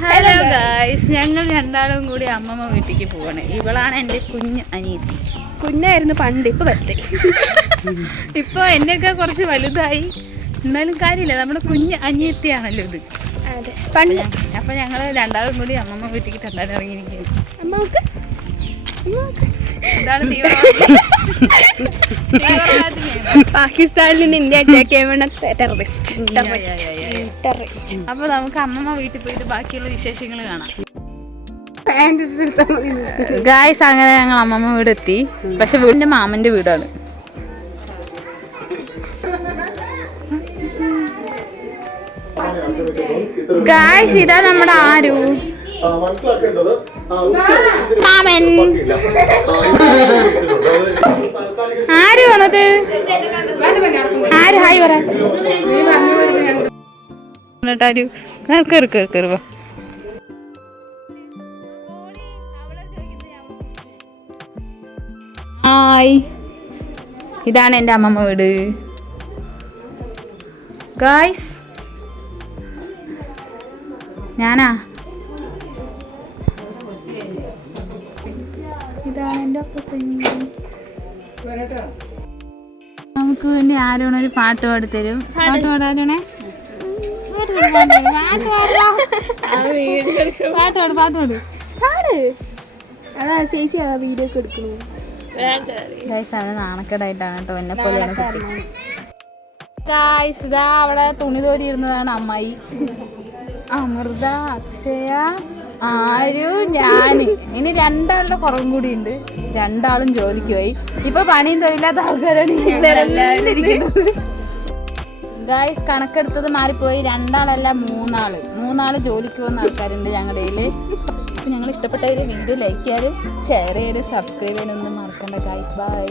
Hello guys, ഞങ്ങൾ രണ്ടാളും കൂടി അമ്മമ്മ വീട്ടിലേക്ക് പോവാണ്. ഇവളാണ് എൻ്റെ കുഞ്ഞ് അനിയത്തി. കുഞ്ഞായിരുന്നു പണ്ട്, ഇപ്പൊ പറ്റേ. ഇപ്പൊ എന്നെയൊക്കെ കുറച്ച് വലുതായി, എന്നാലും കാര്യമില്ല, നമ്മുടെ കുഞ്ഞ് അനിയത്തിയാണല്ലോ ഇത്. അതെ, അപ്പൊ ഞങ്ങൾ രണ്ടാളും കൂടി അമ്മമ്മ വീട്ടിലേക്ക് തണ്ടാൻ ഇറങ്ങിയിരിക്കുന്നു. അമ്മക്ക് എന്താണ് പാകിസ്ഥാനിൽ നിന്ന് ഇന്ത്യ അറ്റാക്ക് ചെയ്യാൻ ടെററിസ്റ്റ്. അപ്പൊ നമുക്ക് അമ്മമ്മ വീട്ടിൽ പോയിട്ട് ബാക്കിയുള്ള വിശേഷങ്ങൾ കാണാം. ഗായ്സ്, അങ്ങനെ ഞങ്ങൾ അമ്മമ്മ വീട് എത്തി. പക്ഷെ വീടിന്റെ മാമന്റെ വീടാണ്. ഗായ്സ്, ഇതാ നമ്മുടെ ആരു മാമൻ. ആര് വന്നത്? ആര് ഹായ് പറ. ഹായ്, ഇതാണ് എൻ്റെ അമ്മമ്മ വീട്. ഗായ്സ്, ഞാനാ, ഇതാണ് എൻ്റെ അപ്പത്തന്നെ. നമുക്ക് വേണ്ടി ആരോണ ഒരു പാട്ട് പാടിത്തരും. പാട്ട് പാടാനേ അതാ ചേച്ചി വീഡിയോ ഒക്കെ എടുക്കണു. ഗൈസ്, അത് നാണക്കേടായിട്ടാണ് കേട്ടോ, എന്നെ പോലെയാണ് കുട്ടി. ഗൈസ്, ഇതാ അവിടെ തുണി തോരി ഇരുന്നതാണ് അമ്മായി. അമൃത, അക്ഷയ, ആരു, ഞാന്. ഇനി രണ്ടാളുടെ കുറവും കൂടി ഉണ്ട്. രണ്ടാളും ജോലിക്ക് പോയി. ഇപ്പൊ പണിയും തൊഴിലാത്ത ആൾക്കാരാണ്. ഗായ്സ്, കണക്കെടുത്തത് മാറിപ്പോയി. രണ്ടാളല്ല മൂന്നാള് ജോലിക്ക് പോകുന്ന ആൾക്കാരുണ്ട് ഞങ്ങളുടെ കയ്യില്. അപ്പൊ ഞങ്ങൾ ഇഷ്ടപ്പെട്ട വീഡിയോ ലൈക്ക് ചെയ്യാനും ഷെയർ ചെയ്യാനും സബ്സ്ക്രൈബ് ചെയ്യാനും ഒന്നും മറക്കണ്ട ഗായ്സ്. ബൈ.